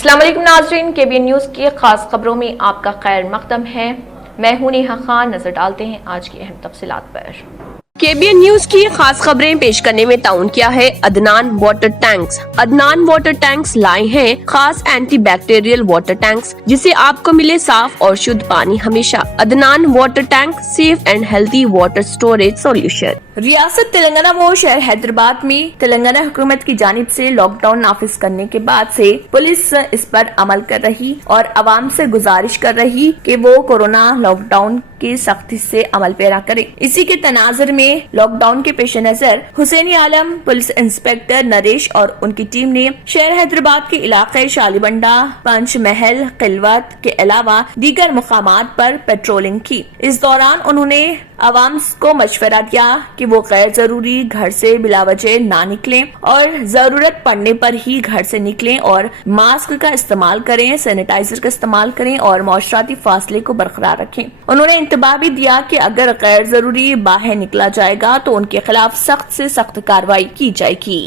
السلام علیکم ناظرین، KBN نیوز کی خاص خبروں میں آپ کا خیر مقدم ہے۔ میں ہوں نیہا خان۔ نظر ڈالتے ہیں آج کی اہم تفصیلات پر۔ KBN نیوز کی خاص خبریں پیش کرنے میں تعاون کیا ہے Adnan water tanks. Adnan water tanks لائے ہیں خاص اینٹی بیکٹیریل واٹر ٹینکس جسے آپ کو ملے صاف اور شدھ پانی ہمیشہ۔ Adnan water tank safe and healthy water storage solution. ریاست تلنگانہ و شہر حیدرآباد میں تلنگانہ حکومت کی جانب سے لاک ڈاؤن نافذ کرنے کے بعد سے پولیس اس پر عمل کر رہی اور عوام سے گزارش کر رہی کہ وہ کورونا لاک ڈاؤن کی سختی سے عمل پیرا کرے۔ اسی کے تناظر میں لاک ڈاؤن کے پیش نظر حسین عالم پولیس انسپکٹر نریش اور ان کی ٹیم نے شہر حیدرآباد کے علاقے شالیبنڈا، پنچ محل، قلوت کے علاوہ دیگر مقامات پر پیٹرولنگ کی۔ اس دوران انہوں نے عوام کو مشورہ دیا کہ وہ غیر ضروری گھر سے بلا وجہ نہ نکلیں اور ضرورت پڑنے پر ہی گھر سے نکلیں اور ماسک کا استعمال کریں، سینیٹائزر کا استعمال کریں اور معاشرتی فاصلے کو برقرار رکھیں۔ انہوں نے انتباہ بھی دیا کہ اگر غیر ضروری باہر نکلا جائے گا تو ان کے خلاف سخت سے سخت کارروائی کی جائے گی۔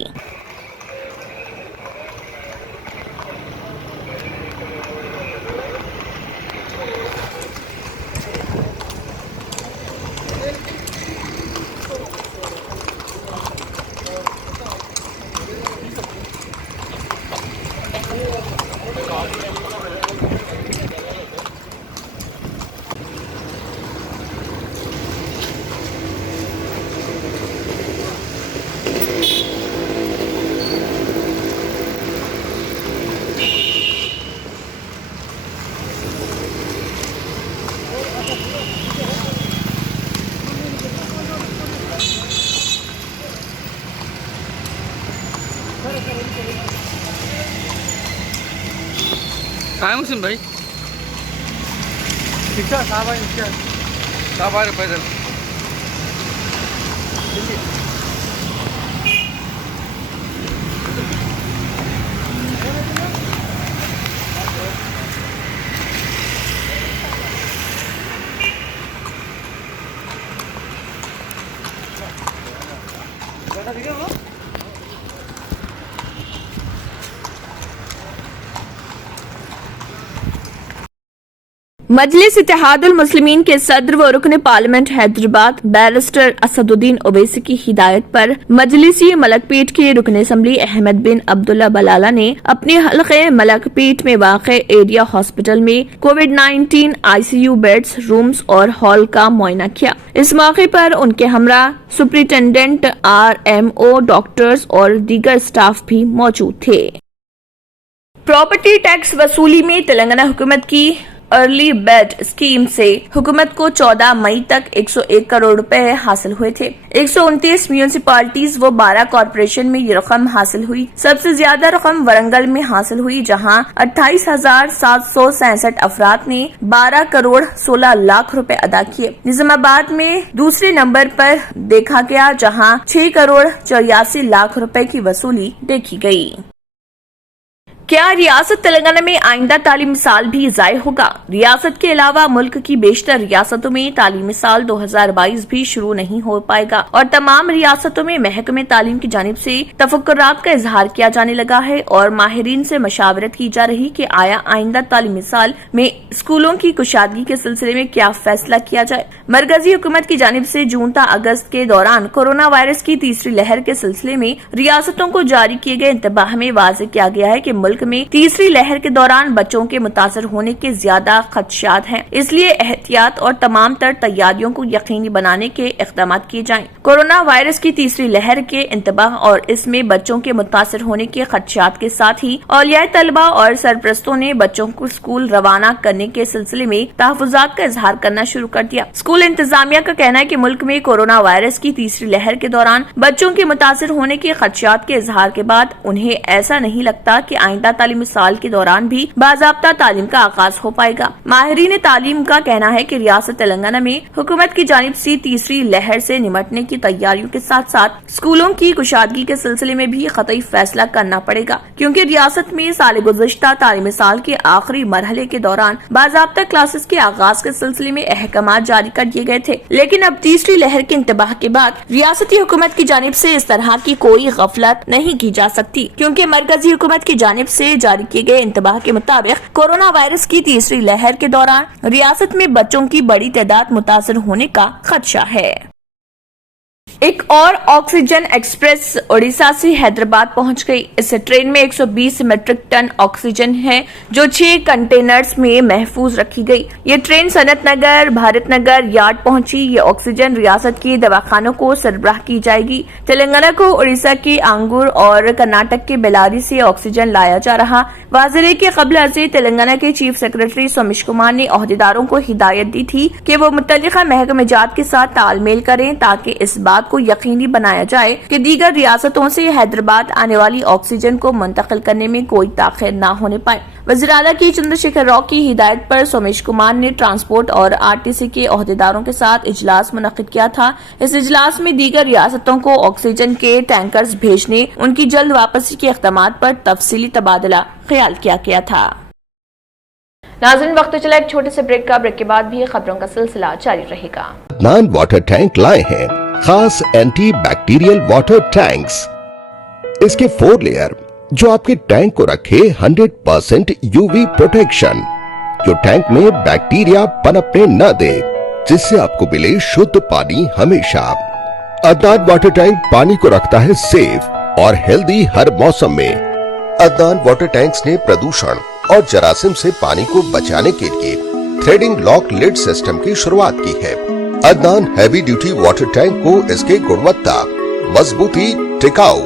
کہاں مسلم بھائی؟ رکشا صاحب آئے، رکشا صاحب آ رہے پیدل۔ مجلس اتحاد المسلمین کے صدر و رکن پارلیمنٹ حیدرآباد بیرسٹر اسد الدین اویسی کی ہدایت پر مجلسی ملک پیٹ کے رکن اسمبلی احمد بن عبداللہ بلالہ نے اپنے حلقے ملک پیٹ میں واقع ایریا ہاسپٹل میں کووڈ-19 ICU بیڈز، رومز اور ہال کا معائنہ کیا۔ اس موقع پر ان کے ہمراہ سپرنٹینڈنٹ RMO، ڈاکٹرز اور دیگر اسٹاف بھی موجود تھے۔ پراپرٹی ٹیکس وصولی میں تلنگانہ حکومت کی ارلی بیڈ اسکیم سے حکومت کو 14 مئی تک 101 کروڑ روپے حاصل ہوئے تھے۔ 129 میونسپلٹیز و 12 کارپوریشن میں یہ رقم حاصل ہوئی۔ سب سے زیادہ رقم ورنگل میں حاصل ہوئی جہاں 28,767 افراد نے 12 کروڑ 16 لاکھ روپے ادا کیے۔ نظام آباد میں دوسرے نمبر پر دیکھا گیا جہاں 6 کروڑ 84 لاکھ روپے کی وصولی دیکھی گئی۔ کیا ریاست تلنگانہ میں آئندہ تعلیمی سال بھی ضائع ہوگا؟ ریاست کے علاوہ ملک کی بیشتر ریاستوں میں تعلیمی سال 2022 بھی شروع نہیں ہو پائے گا اور تمام ریاستوں میں محکمہ تعلیم کی جانب سے تفکرات کا اظہار کیا جانے لگا ہے اور ماہرین سے مشاورت کی جا رہی کہ آیا آئندہ تعلیمی سال میں اسکولوں کی کشادگی کے سلسلے میں کیا فیصلہ کیا جائے۔ مرکزی حکومت کی جانب سے جون تا اگست کے دوران کورونا وائرس کی تیسری لہر کے سلسلے میں ریاستوں کو جاری کیے گئے انتباہ میں واضح کیا گیا ہے کہ ملک میں تیسری لہر کے دوران بچوں کے متاثر ہونے کے زیادہ خدشات ہیں، اس لیے احتیاط اور تمام تر تیاریوں کو یقینی بنانے کے اقدامات کیے جائیں۔ کورونا وائرس کی تیسری لہر کے انتباہ اور اس میں بچوں کے متاثر ہونے کے خدشات کے ساتھ ہی اولیاء طلبہ اور سرپرستوں نے بچوں کو اسکول روانہ کرنے کے سلسلے میں تحفظات کا اظہار کرنا شروع کر دیا۔ اسکول انتظامیہ کا کہنا ہے کہ ملک میں کورونا وائرس کی تیسری لہر کے دوران بچوں کے متاثر ہونے کے خدشات کے اظہار کے بعد انہیں ایسا نہیں لگتا کہ آئندہ تعلیمی سال کے دوران بھی باضابطہ تعلیم کا آغاز ہو پائے گا۔ ماہرین تعلیم کا کہنا ہے کہ ریاست تلنگانہ میں حکومت کی جانب سے تیسری لہر سے نمٹنے کی تیاریوں کے ساتھ ساتھ اسکولوں کی کشادگی کے سلسلے میں بھی قطعی فیصلہ کرنا پڑے گا، کیونکہ ریاست میں سال گزشتہ تعلیمی سال کے آخری مرحلے کے دوران باضابطہ کلاسز کے آغاز کے سلسلے میں احکامات جاری کر دیے گئے تھے، لیکن اب تیسری لہر کے انتباہ کے بعد ریاستی حکومت کی جانب سے اس طرح کی کوئی غفلت نہیں کی جا سکتی، کیونکہ مرکزی حکومت کی جانب से जारी किए गए इंतबाह के मुताबिक कोरोना वायरस की तीसरी लहर के दौरान रियासत में बच्चों की बड़ी तादाद मुतासर होने का खदशा है। एक और ऑक्सीजन एक्सप्रेस ओडिशा से हैदराबाद पहुंच गई। इस ट्रेन में 120 मीट्रिक टन ऑक्सीजन है जो 6 कंटेनर्स में महफूज रखी गई। ये ट्रेन सनत नगर भारत नगर यार्ड पहुंची। ये ऑक्सीजन रियासत के दवाखानों को सरबराह की जाएगी। तेलंगाना को उड़ीसा के आंगूर और कर्नाटक के बेलारी से ऑक्सीजन लाया जा रहा। वाज़ेह के कबल अर्ज़ी तेलंगाना के चीफ सेक्रेटरी सोमेश कुमार ने ओहदेदारों को हिदायत दी थी कि वो मुत्तल्लिका महकमे जात के साथ तालमेल करें ताकि इस बात को यकीनी बनाया जाए कि दीगर रियासतों से हैदराबाद आने वाली ऑक्सीजन को मुंतकिल करने में कोई ताखिर न होने पाए। वज़ीर आला की चंद्रशेखर राव की हिदायत पर सोमेश कुमार ने ट्रांसपोर्ट और आरटीसी के ओहदेदारों के साथ इजलास मुनक्किद किया था। इस इजलास में दीगर रियासतों को ऑक्सीजन के टैंकर्स भेजने, उनकी जल्द वापसी के इक़दामात पर तफसीली तबादला ख्याल किया गया था। नाज़रीन, वक्त चला एक छोटे से ब्रेक का। ब्रेक के बाद भी खबरों का सिलसिला जारी रहेगा। अदनान वाटर टैंक लाए हैं खास एंटी बैक्टीरियल वाटर टैंक्स। इसके 4 लेयर जो आपके टैंक को रखे 100% यूवी प्रोटेक्शन, जो टैंक में बैक्टीरिया पनपने न दे, जिससे आपको मिले शुद्ध पानी हमेशा। अदनान वाटर टैंक पानी को रखता है सेफ और हेल्दी हर मौसम में। अदनान वाटर टैंक्स ने प्रदूषण और जरासीम से पानी को बचाने के लिए थ्रेडिंग लॉक लिड सिस्टम की शुरुआत की है। Adnan heavy duty water tank को इसके गुणवत्ता, मजबूती, टिकाऊ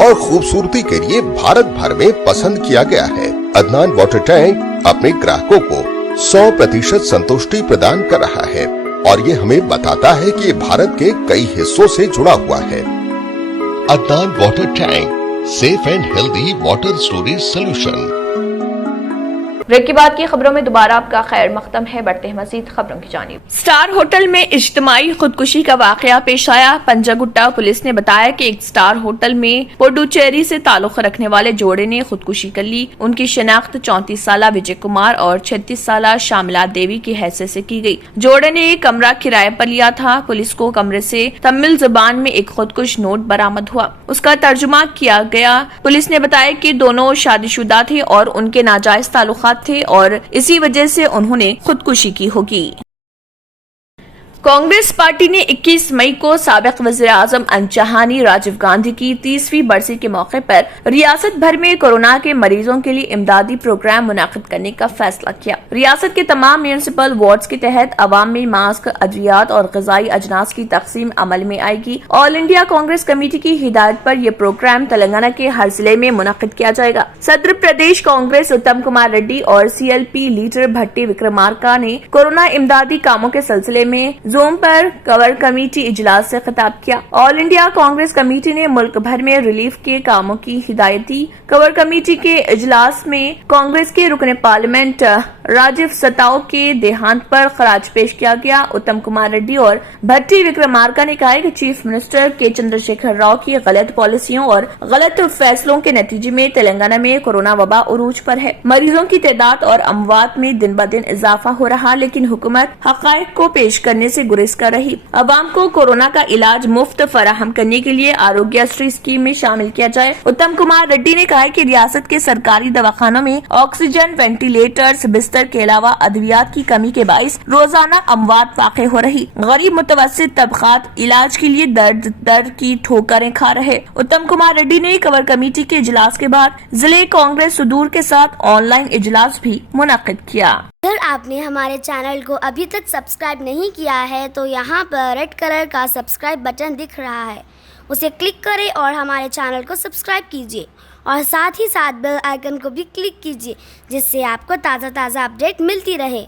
और खूबसूरती के लिए भारत भर में पसंद किया गया है। अदनान वाटर टैंक अपने ग्राहकों को 100% संतुष्टि प्रदान कर रहा है और ये हमें बताता है कि ये भारत के कई हिस्सों से जुड़ा हुआ है। Adnan water tank, safe and healthy water storage solution. Break के बाद की खबरों में दोबारा आपका खैर मकदम है। बढ़ते हैं मजीद खबरों की जानिब। स्टार होटल में इज्तिमाई खुदकुशी का वाकया पेश आया। पंजागुट्टा पुलिस ने बताया कि एक स्टार होटल में पुडुचेरी से ताल्लुक रखने वाले जोड़े ने खुदकुशी कर ली। उनकी शिनाख्त 34 साला विजय कुमार और 36 साला शामिला देवी की हैसियत से की गई। जोड़े ने एक कमरा किराए पर लिया था। पुलिस को कमरे से तमिल जुबान में एक खुदकुश नोट बरामद हुआ, उसका तर्जुमा किया गया। पुलिस ने बताया कि दोनों शादीशुदा थे और उनके नाजायज ताल्लुकात थे और इसी वजह से उन्होंने खुदकुशी की होगी। कांग्रेस पार्टी ने 21 मई को साबिक वज़ीर आज़म अंचहानी राजीव गांधी की 30वीं बरसी के मौके पर रियासत भर में कोरोना के मरीजों के लिए इमदादी प्रोग्राम मुनाकिद करने का फैसला किया। रियासत के तमाम म्यूनिसिपल वार्ड्स के तहत अवाम में मास्क, अद्वियात और ग़िज़ाई अजनास की तकसीम अमल में आएगी। ऑल इंडिया कांग्रेस कमेटी की हिदायत पर यह प्रोग्राम तेलंगाना के हर जिले में मुनाकिद किया जाएगा। सदर प्रदेश कांग्रेस उत्तम कुमार रेड्डी और CLP लीडर भट्टी विक्रमार्का ने कोरोना इमदादी कामों के सिलसिले में ज़ूम पर कवर कमेटी इजलास से खिताब किया। ऑल इंडिया कांग्रेस कमेटी ने मुल्क भर में रिलीफ के कामों की हिदायत दी। कवर कमेटी के इजलास में कांग्रेस के रुकने पार्लियामेंट राजीव सताव के देहांत पर खराज पेश किया गया। उत्तम कुमार रेड्डी और भट्टी विक्रमार्का ने कहा कि चीफ मिनिस्टर के चंद्रशेखर राव की गलत पॉलिसियों और गलत फैसलों के नतीजे में तेलंगाना में कोरोना वबा उरूज पर है। मरीजों की तादाद और अमवात में दिन ब दिन इजाफा हो रहा, लेकिन हुकूमत हकायक को पेश करने से गुरेज कर रही। अवाम को कोरोना का इलाज मुफ्त फराहम करने के लिए आरोग्यश्री स्कीम में शामिल किया जाए। उत्तम कुमार रेड्डी ने कहा कि रियासत के सरकारी दवाखानों में ऑक्सीजन, वेंटिलेटर्स, बिस्तर के अलावा अद्वियात की कमी के बाइस रोजाना अमवात वाक़े हो रही। गरीब मुतवस्सित तबकात इलाज के लिए दर की ठोकरें खा रहे। उत्तम कुमार रेड्डी ने कवर कमेटी के इजलास के बाद जिले कांग्रेस सुदूर के साथ ऑनलाइन इजलास भी मुनाकिद किया। अगर आपने हमारे चैनल को अभी तक सब्सक्राइब नहीं किया है तो यहाँ पर रेड कलर का सब्सक्राइब बटन दिख रहा है, उसे क्लिक करें और हमारे चैनल को सब्सक्राइब कीजिए और साथ ही साथ बेल आइकन को भी क्लिक कीजिए, जिससे आपको ताज़ा अपडेट मिलती रहे।